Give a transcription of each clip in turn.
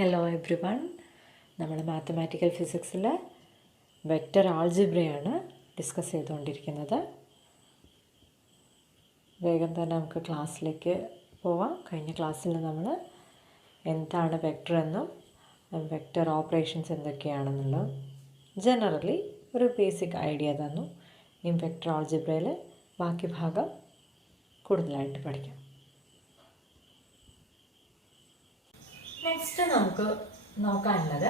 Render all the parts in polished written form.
Hello every one. നമ്മൾ mathematical ഫിസിക്സിൽ vector ആൾജിബ്രയാണ് discuss ചെയ്തുകൊണ്ടിരിക്കുന്നത്. വേഗം തന്നെ നമുക്ക് ക്ലാസ്സിലേക്ക് പോവാം. കഴിഞ്ഞ ക്ലാസ്സിൽ നമ്മൾ എന്താണ് വെക്റ്റർ എന്നും വെക്റ്റർ ഓപ്പറേഷൻസ് എന്തൊക്കെയാണെന്നുള്ളത് ജനറലി ഒരു ബേസിക് ഐഡിയ തന്നു. ഇനി വെക്റ്റർ ആൾജിബ്രയിൽ ബാക്കി ഭാഗം കൂടുതലായിട്ട് പഠിക്കാം. നെക്സ്റ്റ് നമുക്ക് നോക്കാനുള്ളത്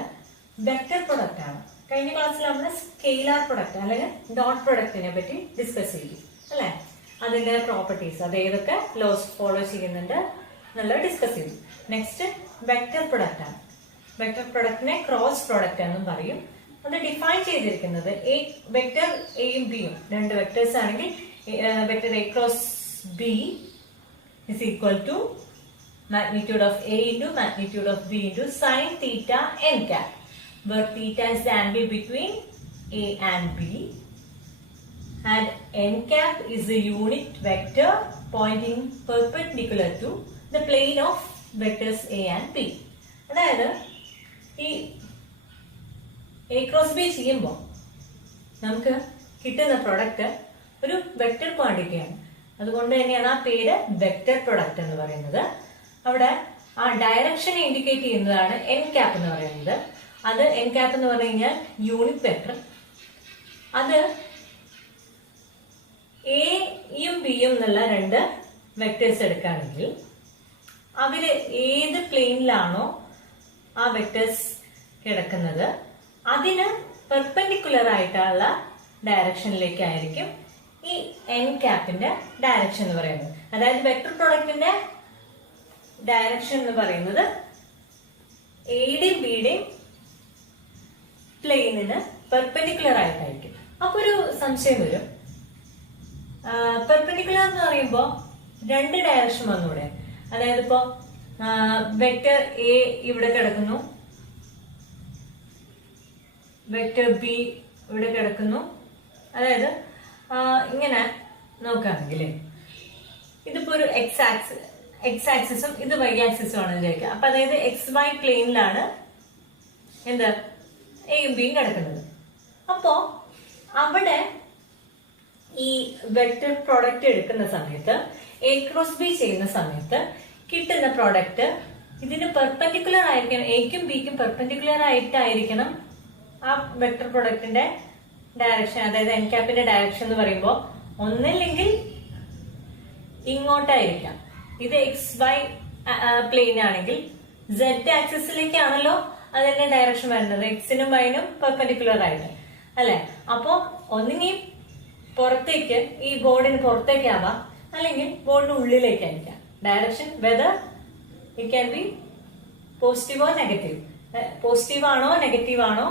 വെക്റ്റർ പ്രൊഡക്റ്റ് ആണ്. കഴിഞ്ഞ ക്ലാസ്സിൽ നമ്മൾ സ്കെയിലാർ പ്രൊഡക്റ്റ് അല്ലെങ്കിൽ ഡോട്ട് പ്രൊഡക്റ്റിനെ പറ്റി ഡിസ്കസ് ചെയ്തു അല്ലേ? അതിന്റെ പ്രോപ്പർട്ടീസ്, അത് ഏതൊക്കെ ലോസ് ഫോളോ ചെയ്യുന്നുണ്ട് എന്നുള്ളത് ഡിസ്കസ് ചെയ്തു. നെക്സ്റ്റ് വെക്റ്റർ പ്രൊഡക്റ്റ് ആണ്. വെക്റ്റർ പ്രൊഡക്റ്റിനെ ക്രോസ് പ്രൊഡക്റ്റ് എന്നും പറയും. അത് ഡിഫൈൻ ചെയ്തിരിക്കുന്നത് വെക്റ്റർ എയും ബിയും രണ്ട് വെക്ടേഴ്സ് ആണെങ്കിൽ vector A cross B is equal to magnitude of A into magnitude of B into sin theta n cap, where theta is the angle between A and B and n cap is the unit vector pointing perpendicular to the plane of vectors A and B. അതായത് ഈ A cross B ചെയ്യുമ്പോൾ നമുക്ക് കിട്ടുന്ന product ഒരു vector ക്വാണ്ടിറ്റിയാണ്. അതുകൊണ്ട് തന്നെയാണ് ആ പേര് വെക്റ്റർ പ്രൊഡക്റ്റ് എന്ന് പറയുന്നത്. അവിടെ ആ ഡയറക്ഷൻ ഇൻഡിക്കേറ്റ് ചെയ്യുന്നതാണ് എൻ ക്യാപ്പ് എന്ന് പറയുന്നത്. അത് എൻ ക്യാപ്പ് എന്ന് പറഞ്ഞു കഴിഞ്ഞാൽ യൂണിറ്റ് വെക്ടർ. അത് എയും ബിയും എന്നുള്ള രണ്ട് വെക്ടേഴ്സ് എടുക്കുകയാണെങ്കിൽ അവര് ഏത് പ്ലെയിനിലാണോ ആ വെക്ടേഴ്സ് കിടക്കുന്നത് അതിന് പെർപെൻഡിക്കുലർ ആയിട്ടുള്ള ഡയറക്ഷനിലേക്കായിരിക്കും ഈ എൻ ക്യാപ്പിന്റെ ഡയറക്ഷൻ എന്ന് പറയുന്നത്. അതായത് വെക്ടർ പ്രൊഡക്റ്റിന്റെ ഡയറക്ഷൻ എന്ന് പറയുന്നത് എയുടെയും ബിയുടെയും പ്ലെയിനിന് പെർപെൻഡിക്കുലർ ആയിട്ടായിരിക്കും. അപ്പൊ ഒരു സംശയം വരും, പെർപെൻഡിക്കുലർ എന്ന് പറയുമ്പോൾ രണ്ട് ഡയറക്ഷൻ വന്നൂടെ? അതായത് ഇപ്പോ വെക്ടർ എ ഇവിടെ കിടക്കുന്നു, വെക്ടർ ബി ഇവിടെ കിടക്കുന്നു. അതായത് ഇങ്ങനെ നോക്കുകയാണെങ്കിൽ ഇതിപ്പോ ഒരു എക്സ് ആക്സിസും ഇത് വൈ ആക്സിസും ആണ് വിചാരിക്കുക. അപ്പൊ അതായത് എക്സ് വൈ പ്ലെയിനിലാണ് എന്ത് എയും ബിയും കിടക്കുന്നത്. അപ്പോ അവിടെ ഈ വെക്റ്റർ പ്രോഡക്റ്റ് എടുക്കുന്ന സമയത്ത് എ ക്രോസ് ബി ചെയ്യുന്ന സമയത്ത് കിട്ടുന്ന പ്രോഡക്റ്റ് ഇതിന് പെർപെൻഡിക്കുലർ ആയിരിക്കണം, എക്കും ബിക്കും പെർപെൻഡിക്കുലർ ആയിട്ടായിരിക്കണം ആ വെക്റ്റർ പ്രൊഡക്റ്റിന്റെ ഡയറക്ഷൻ. അതായത് എൻ ക്യാപ്പിന്റെ ഡയറക്ഷൻ എന്ന് പറയുമ്പോൾ ഒന്നില്ലെങ്കിൽ ഇങ്ങോട്ടായിരിക്കാം. ഇത് എക്സ് വൈ പ്ലെയിൻ ആണെങ്കിൽ സെഡ് ആക്സിസിലേക്കാണല്ലോ അതിന്റെ ഡയറക്ഷൻ വരുന്നത്, എക്സിനും വൈനും പെർപെൻഡിക്കുലർ ആയിട്ട് അല്ലെ? അപ്പോ ഒന്നുകിൽ പുറത്തേക്ക് ഈ ബോർഡിന് പുറത്തേക്കാവാം, അല്ലെങ്കിൽ ബോർഡിന് ഉള്ളിലേക്കായിരിക്കാം direction. Whether it can be positive or negative. Positive ആണോ നെഗറ്റീവ് ആണോ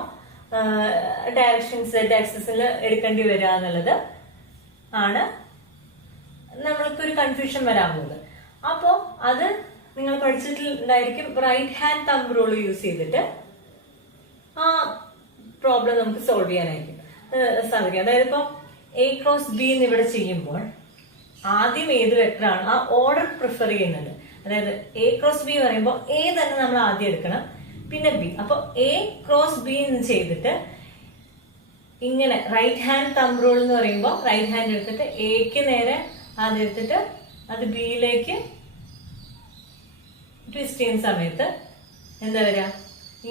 ഡയറക്ഷൻ സെഡ് ആക്സിസിൽ എടുക്കേണ്ടി വരിക എന്നുള്ളത് ആണ് നമ്മൾക്കൊരു കൺഫ്യൂഷൻ വരാൻ പോകുന്നത്. അപ്പോ അത് നിങ്ങൾ പഠിച്ചിട്ടുണ്ടായിരിക്കും. Right hand thumb rule use ചെയ്തിട്ട് ആ പ്രോബ്ലം നമുക്ക് സോൾവ് ചെയ്യാനായിരിക്കും സാധിക്കും. അതായത് ഇപ്പൊ എ ക്രോസ് ബി എന്ന് ഇവിടെ ചെയ്യുമ്പോൾ ആദ്യം ഏത് വെക്ടറാണ് ആ ഓർഡർ പ്രിഫർ ചെയ്യുന്നത്. അതായത് എ ക്രോസ് ബി പറയുമ്പോൾ എ തന്നെ നമ്മൾ ആദ്യം എടുക്കണം, പിന്നെ ബി. അപ്പൊ എ ക്രോസ് ബി എന്ന് ചെയ്തിട്ട് ഇങ്ങനെ റൈറ്റ് ഹാൻഡ് തമ്പ് റൂൾ എന്ന് പറയുമ്പോൾ റൈറ്റ് ഹാൻഡ് എടുത്തിട്ട് എക്ക് നേരെ ആദ്യം എടുത്തിട്ട് അത് ബിയിലേക്ക് ട്വിസ്റ്റ് ചെയ്യുന്ന സമയത്ത് എന്താ വരിക?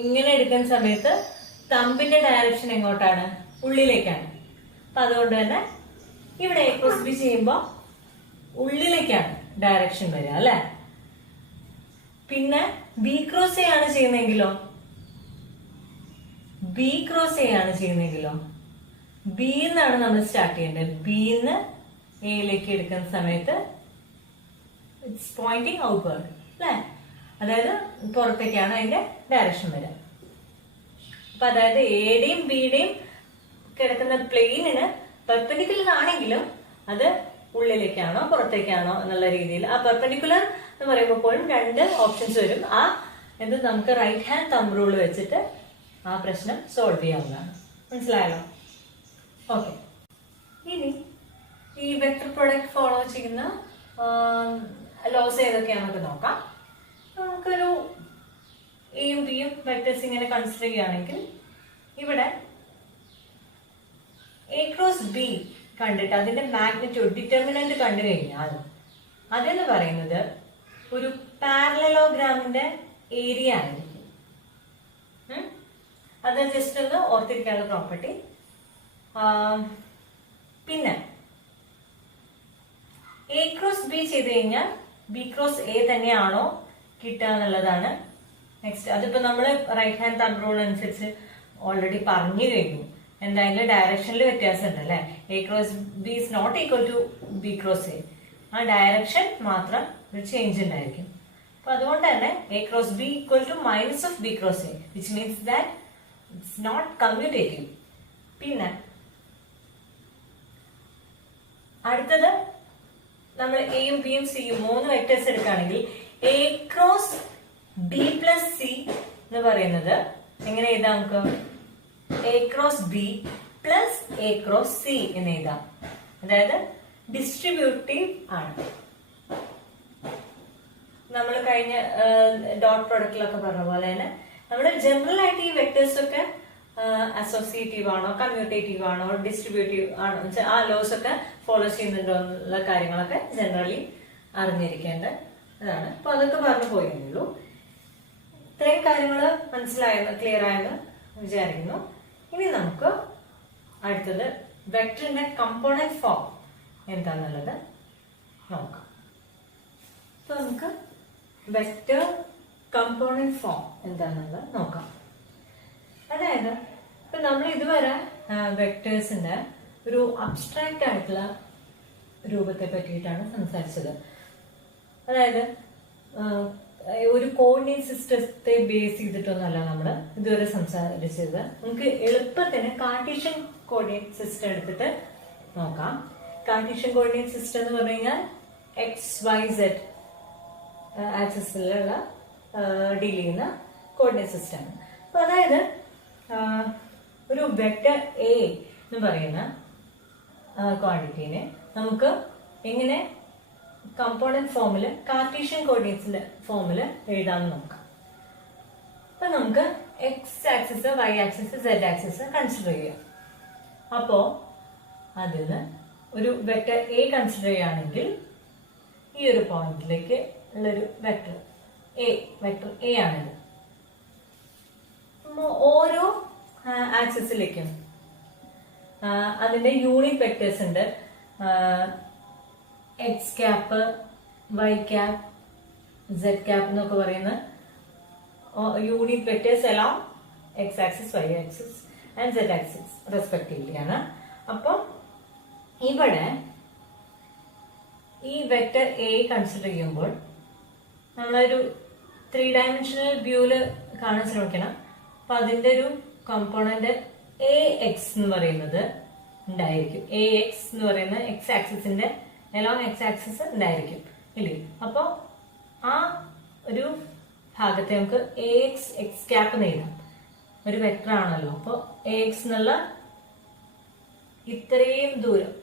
ഇങ്ങനെ എടുക്കുന്ന സമയത്ത് തമ്പിന്റെ ഡയറക്ഷൻ എങ്ങോട്ടാണ്? ഉള്ളിലേക്കാണ്. അപ്പൊ അതുകൊണ്ട് തന്നെ ഇവിടെ എ ക്രോസ് ബി ചെയ്യുമ്പോൾ ഉള്ളിലേക്കാണ് ഡയറക്ഷൻ വരിക അല്ലെ? പിന്നെ ബി ക്രോസ് എ ആണ് ചെയ്യുന്നെങ്കിലോ ബി എന്നാണ് നമ്മൾ സ്റ്റാർട്ട് ചെയ്യേണ്ടത്. ബിന്ന് എയിലേക്ക് എടുക്കുന്ന സമയത്ത് ഇറ്റ്സ് പോയിന്റിങ് ഔട്ട്വേർഡ് അല്ലെ? അതായത് പുറത്തേക്കാണ് അതിന്റെ ഡയറക്ഷൻ വരിക. അപ്പൊ അതായത് എയുടെയും ബിയുടെയും കിടക്കുന്ന പ്ലെയിനിന് പെർപെൻഡിക്കുലർ ആണെങ്കിലും അത് ഉള്ളിലേക്കാണോ പുറത്തേക്കാണോ എന്നുള്ള രീതിയിൽ ആ പെർപെൻഡിക്കുലർ എന്ന് പറയുമ്പോഴും രണ്ട് ഓപ്ഷൻസ് വരും. ആ എന്ത് നമുക്ക് റൈറ്റ് ഹാൻഡ് തമ്പ് റൂൾ വെച്ചിട്ട് ആ പ്രശ്നം സോൾവ് ചെയ്യാവുന്നതാണ്. മനസ്സിലായല്ലോ? ഓക്കെ. ഇനി ഈ വെക്ടർ പ്രൊഡക്റ്റ് ഫോളോ ചെയ്യുന്ന ലോസ് ഏതൊക്കെയാണെന്നൊക്കെ നോക്കാം. നമുക്കൊരു എയും ബിയും വെക്ടേഴ്സ് ഇങ്ങനെ കൺസിഡർ ചെയ്യുകയാണെങ്കിൽ ഇവിടെ എ ക്രോസ് ബി കണ്ടിട്ട് അതിന്റെ മാഗ്നിറ്റ്യൂഡ് ഡിറ്റർമിനന്റ് കണ്ടു കഴിഞ്ഞാൽ അതെന്ന് പറയുന്നത് ഒരു പാരലലോഗ്രാമിന്റെ ഏരിയ ആയിരിക്കും. അത് ജസ്റ്റ് ഒന്ന് ഓർത്തിരിക്കാനുള്ള പ്രോപ്പർട്ടി. പിന്നെ എ ക്രോസ് ബി ചെയ്ത് കഴിഞ്ഞാൽ ബി ക്രോസ് എ തന്നെയാണോ കിട്ടുക എന്നുള്ളതാണ് നെക്സ്റ്റ്. അതിപ്പോ നമ്മൾ റൈറ്റ് ഹാൻഡ് തമ്പ് റൂൾ അനുസരിച്ച് ഓൾറെഡി പറഞ്ഞു കഴിഞ്ഞു. എന്തായാലും ഡയറക്ഷനിൽ വ്യത്യാസം ഉണ്ട് അല്ലെ. A cross B is not equal to B cross A. ആ ഡയറക്ഷൻ മാത്രം ഒരു ചേഞ്ച് ഉണ്ടായിരിക്കും. അപ്പൊ അതുകൊണ്ട് തന്നെ A cross B equal to minus of B cross A, which means that it's not commutative. പിന്നെ അടുത്തത് നമ്മൾ എയും ബിയും സിയും 3 വെക്ടേഴ്സ് എടുക്കുകയാണെങ്കിൽ A cross B plus C എന്ന് പറയുന്നത് എങ്ങനെ എഴുതാം നമുക്ക്? A cross B plus A cross C എന്ന് എഴുതാം. അതായത് ഡിസ്ട്രിബ്യൂട്ടീവ് ആണ്. നമ്മൾ കഴിഞ്ഞ ഡോട്ട് പ്രൊഡക്റ്റിലൊക്കെ പറഞ്ഞ പോലെ തന്നെ നമ്മൾ ജനറൽ ആയിട്ട് ഈ വെക്ടേഴ്സ് ഒക്കെ അസോസിയേറ്റീവ് ആണോ കമ്മ്യൂട്ടേറ്റീവ് ആണോ ഡിസ്ട്രിബ്യൂട്ടീവ് ആണോ ആ ലോസ് ഒക്കെ ഫോളോ ചെയ്യുന്നുണ്ടോ എന്നുള്ള കാര്യങ്ങളൊക്കെ ജനറലി അറിഞ്ഞിരിക്കേണ്ടതാണ്. അപ്പൊ അതൊക്കെ പറഞ്ഞു പോയുള്ളൂ. ഇത്രയും കാര്യങ്ങൾ മനസ്സിലായെന്ന് ക്ലിയർ ആയെന്ന് വിചാരിക്കുന്നു. ഇനി നമുക്ക് അടുത്തത് വെക്ടറിന്റെ കമ്പോണന്റ് ഫോം എന്താന്നുള്ളത് നോക്കാം. അപ്പൊ നമുക്ക് വെക്ടർ കമ്പോണന്റ് ഫോം എന്താന്നുള്ളത് നോക്കാം. അതായത് ഇപ്പൊ നമ്മൾ ഇതുവരെ വെക്ടേഴ്സിന്റെ ഒരു അബ്സ്ട്രാക്റ്റ് ആയിട്ടുള്ള രൂപത്തെ പറ്റിയിട്ടാണ് സംസാരിച്ചത്. അതായത് ഒരു കോർഡിനേറ്റ് സിസ്റ്റത്തെ ബേസ് ചെയ്തിട്ടൊന്നല്ല നമ്മൾ ഇതുവരെ സംസാരിച്ചത്. നമുക്ക് എളുപ്പത്തിന് കാർട്ടീഷ്യൻ കോർഡിനേറ്റ് സിസ്റ്റം എടുത്തിട്ട് നോക്കാം. കാർട്ടീഷ്യൻ കോർഡിനേറ്റ് സിസ്റ്റം എന്ന് പറഞ്ഞു കഴിഞ്ഞാൽ XYZ ആക്സിസിലുള്ള ഡീൽ ചെയ്യുന്ന കോർഡിനേറ്റ് സിസ്റ്റം ആണ്. അപ്പൊ അതായത് ഒരു വെക്ടർ എ എന്ന് പറയുന്ന ക്വാണ്ടിറ്റീനെ നമുക്ക് എങ്ങനെ കമ്പോണന്റ് ഫോമില് കാർട്ടീഷ്യൻ കോർഡിനേറ്റ്സിന്റെ ഫോമില് എഴുതാമെന്ന് നോക്കാം. അപ്പൊ നമുക്ക് X axis Y axis Z axis consider ചെയ്യാം. അപ്പോ അതിന് ഒരു വെക്ടർ എ കൺസിഡർ ചെയ്യുകയാണെങ്കിൽ ഈ ഒരു പോയിന്റിലേക്ക് ഉള്ളൊരു വെക്ടർ എ ആണിത്. ഓരോ ആക്സിസിലേക്കും അതിന്റെ യൂണിറ്റ് വെക്ടേഴ്സ് ഉണ്ട്. X cap, Y cap, Z cap എന്നൊക്കെ പറയുന്ന യൂണിറ്റ് വെക്ടേഴ്സ് എല്ലാം X axis, Y axis and Z axis respectively ആണ്. അപ്പൊ ഇവിടെ ഈ വെക്ടർ എ കൺസിഡർ ചെയ്യുമ്പോൾ നമ്മളൊരു 3 ഡയമെൻഷണൽ വ്യൂല് കാണാൻ ശ്രമിക്കണം. അപ്പൊ അതിന്റെ ഒരു കോമ്പോണന്റ് എ എക്സ് എന്ന് പറയുന്നത് ഉണ്ടായിരിക്കും. എ എക്സ് എന്ന് പറയുന്ന എക്സ് ആക്സിസിന്റെ എലോങ് എക്സ് ആക്സിസ് ഉണ്ടായിരിക്കും ഇല്ലേ. അപ്പൊ ആ ഒരു ഭാഗത്തെ നമുക്ക് എ എക്സ് എക്സ് ക്യാപ്പ് എന്ന് എഴുതാം. ഒരു വെക്ടർ ആണല്ലോ. അപ്പൊ എ എക്സ് എന്നുള്ള ഇത്രയും ദൂരം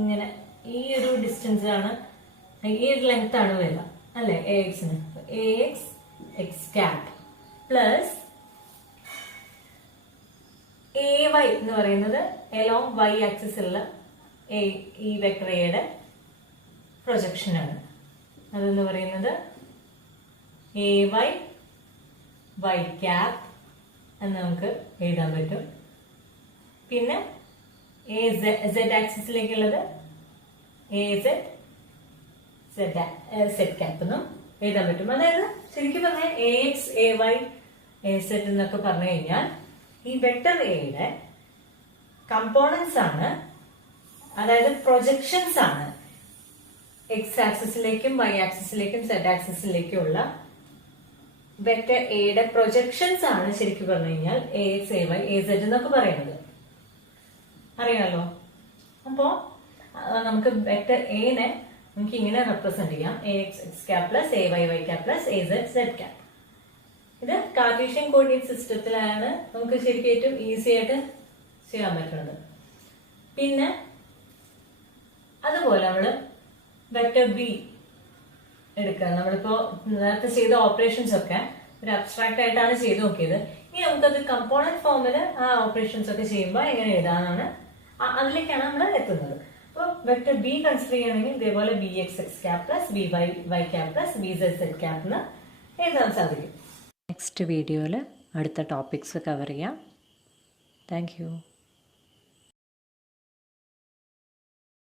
ഇങ്ങനെ ഈ ഒരു ഡിസ്റ്റൻസ് ആണ്, ഈ ഒരു ലെങ്ത് ആണ് വരിക അല്ലെ എ എക്സിന്. A X X cap plus A Y എന്ന് പറയുന്നത് എലോങ് വൈ ആക്സിസുള്ള ഈ വെക്ടർ എയുടെ പ്രൊജക്ഷൻ ആണ്. അതെന്ന് പറയുന്നത് എ വൈ വൈ ക്യാപ്പ് എന്ന് നമുക്ക് എഴുതാൻ പറ്റും. പിന്നെ സെഡ് ആക്സിസിലേക്കുള്ളത് എ സെഡ് ക്യാപ്പ് എന്നും എഴുതാൻ പറ്റും. അതായത് ശരിക്കും പറഞ്ഞാൽ A X A Y A Z എന്നൊക്കെ പറഞ്ഞു കഴിഞ്ഞാൽ ഈ വെക്ടർ എയുടെ കമ്പോണൻസ് ആണ്, അതായത് പ്രൊജക്ഷൻസ് ആണ്. എക്സ് ആക്സിസിലേക്കും വൈ ആക്സിസിലേക്കും സെഡ് ആക്സിസിലേക്കും ഉള്ള വെക്ടർ എയുടെ പ്രൊജക്ഷൻസ് ആണ് ശരിക്കും പറഞ്ഞു കഴിഞ്ഞാൽ A X A Y A Z എന്നൊക്കെ പറയുന്നത്. അറിയാലോ. അപ്പോ നമുക്ക് വെക്ടർ എനെ നമുക്ക് ഇങ്ങനെ റെപ്രസെന്റ് ചെയ്യാം. A X X cap plus A Y Y cap plus A Z Z cap. ഇത് കാർട്ടീഷ്യൻ കോർഡിനേറ്റ് സിസ്റ്റത്തിലാണ് നമുക്ക് ശരിക്കും ഏറ്റവും ഈസി ആയിട്ട് ചെയ്യാൻ പറ്റുന്നത്. പിന്നെ അതുപോലെ നമ്മള് വെക്ടർ ബി എടുക്കുക. നമ്മളിപ്പോ നേരത്തെ ചെയ്ത ഓപ്പറേഷൻസ് ഒക്കെ ഒരു അബ്സ്ട്രാക്ട് ആയിട്ടാണ് ചെയ്ത് നോക്കിയത്. ഇനി നമുക്കത് കമ്പോണന്റ് ഫോമിൽ ആ ഓപ്പറേഷൻസ് ഒക്കെ ചെയ്യുമ്പോൾ എങ്ങനെ എഴുതാനാണ് അതിലേക്കാണ് നമ്മൾ എത്തുന്നത്. അപ്പോൾ വെക്ടർ ബി കൺസിഡർ ചെയ്യണമെങ്കിൽ ഇതേപോലെ B X X cap plus B Y Y cap plus B Z Z cap എന്ന് എഴുതാൻ സാധിക്കും. നെക്സ്റ്റ് വീഡിയോയിൽ അടുത്ത ടോപ്പിക്സ് കവർ ചെയ്യാം. Thank U.